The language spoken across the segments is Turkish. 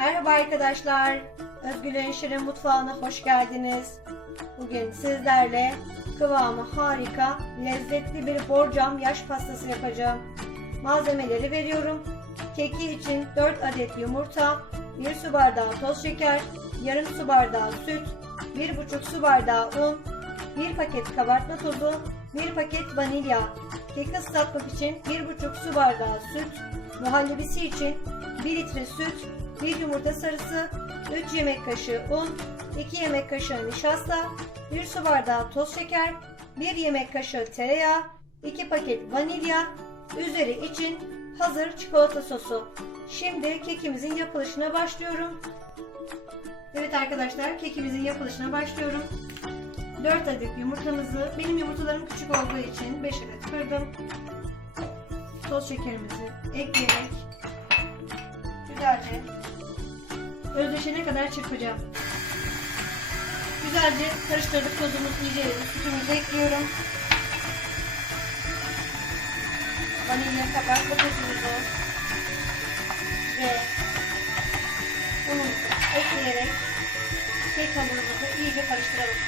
Merhaba arkadaşlar. Özgür'ün Şirin Mutfağı'na hoş geldiniz. Bugün sizlerle kıvamı harika, lezzetli bir borcam yaş pastası yapacağım. Malzemeleri veriyorum. Keki için 4 adet yumurta, 1 su bardağı toz şeker, yarım su bardağı süt, 1,5 su bardağı un, 1 paket kabartma tozu, 1 paket vanilya. Keki ıslatmak için 1,5 su bardağı süt, muhallebisi için 1 litre süt, 1 yumurta sarısı, 3 yemek kaşığı un, 2 yemek kaşığı nişasta, 1 su bardağı toz şeker, 1 yemek kaşığı tereyağı, 2 paket vanilya, üzeri için hazır çikolata sosu. Şimdi kekimizin yapılışına başlıyorum. Evet arkadaşlar kekimizin yapılışına başlıyorum. 4 adet yumurtamızı, benim yumurtalarım küçük olduğu için 5 adet kırdım. Toz şekerimizi ekleyerek güzelce özleşene kadar çırpacağım. Güzelce karıştırdık tozumuz iyice eridi. Sütümüzü ekliyorum. Vanilya kabartma tozumuzu ve unumuzu ekleyerek kek hamurumuzu iyice karıştıralım.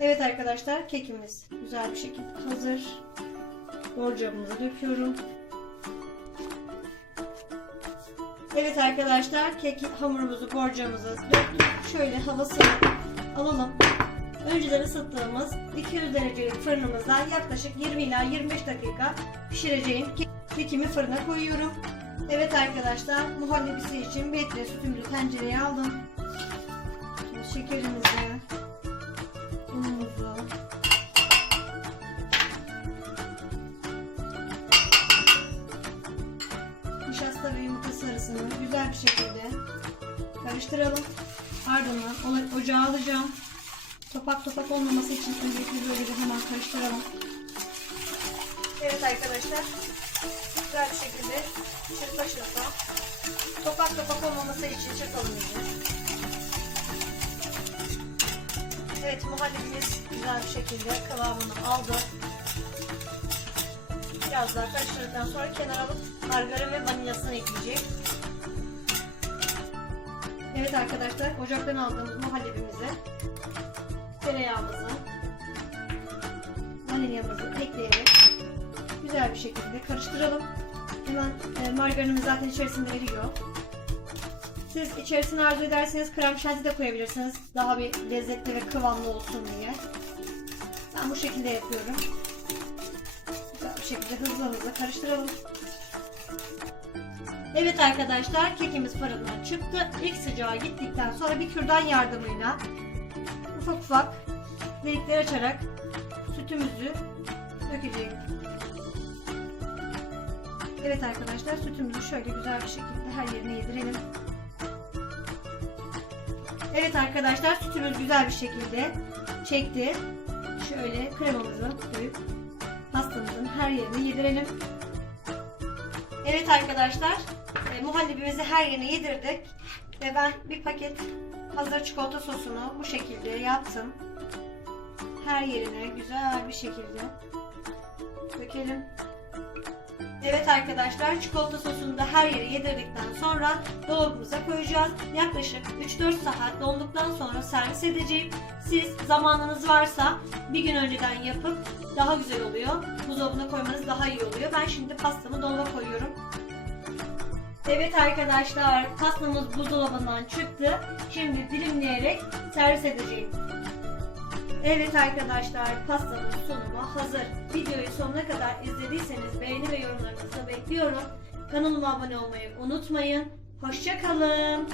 Evet arkadaşlar kekimiz güzel bir şekilde hazır. Borcamımızı döküyorum. Evet arkadaşlar kek hamurumuzu borcamızı. Şöyle havasını alalım. Önceden ısıttığımız 200 derecelik fırınımızda yaklaşık 20 ila 25 dakika pişireceğim ke- kekimi fırına koyuyorum. Evet arkadaşlar muhallebisi için bir litre sütümüzü tencereye aldım. Şimdi şekerimizi, unumuzu, şekilde karıştıralım. Ardından ocağa alacağım. Topak topak olmaması için öncelikle böyle bir hemen karıştıralım. Evet arkadaşlar. Güzel bir şekilde çırpa çırpa. Topak topak olmaması için çırpalım iyice. Evet muhallebimiz güzel bir şekilde kıvamını aldı. Biraz daha karıştırdıktan sonra kenara alıp margarin ve vanilyasını ekleyecek. Evet arkadaşlar ocaktan aldığımız muhallebimizi tereyağımızı vanilyamızı ekleyerek güzel bir şekilde karıştıralım. Hemen e, margarinimiz zaten içerisinde eriyor. Siz içerisine arzu ederseniz krem şanti de koyabilirsiniz. Daha bir lezzetli ve kıvamlı olsun diye. Ben bu şekilde yapıyorum. Güzel bir şekilde hızlı hızlı karıştıralım. Evet arkadaşlar kekimiz fırından çıktı. İlk sıcağı gittikten sonra bir kürdan yardımıyla ufak ufak delikler açarak sütümüzü dökeceğim. Evet arkadaşlar sütümüzü şöyle güzel bir şekilde her yerine yedirelim. Evet arkadaşlar sütümüz güzel bir şekilde çekti. Şöyle kremamızı koyup pastamızın her yerine yedirelim. Evet arkadaşlar e, muhallebimizi her yerine yedirdik. Ve ben bir paket hazır çikolata sosunu bu şekilde yaptım. Her yerine güzel bir şekilde dökelim. Evet arkadaşlar çikolata sosunu da her yere yedirdikten sonra dolabımıza koyacağız. Yaklaşık 3-4 saat donduktan sonra servis edeceğim. Siz zamanınız varsa bir gün önceden yapıp daha güzel oluyor. Buzdolabına koymanız daha iyi oluyor. Ben şimdi pastamı dolaba koyuyorum. Evet arkadaşlar pastamız buzdolabından çıktı. Şimdi dilimleyerek servis edeceğim. Evet arkadaşlar pastamın sunumu hazır. Videoyu sonuna kadar izlediyseniz beğeni ve yorumlarınızı bekliyorum. Kanalıma abone olmayı unutmayın. Hoşçakalın.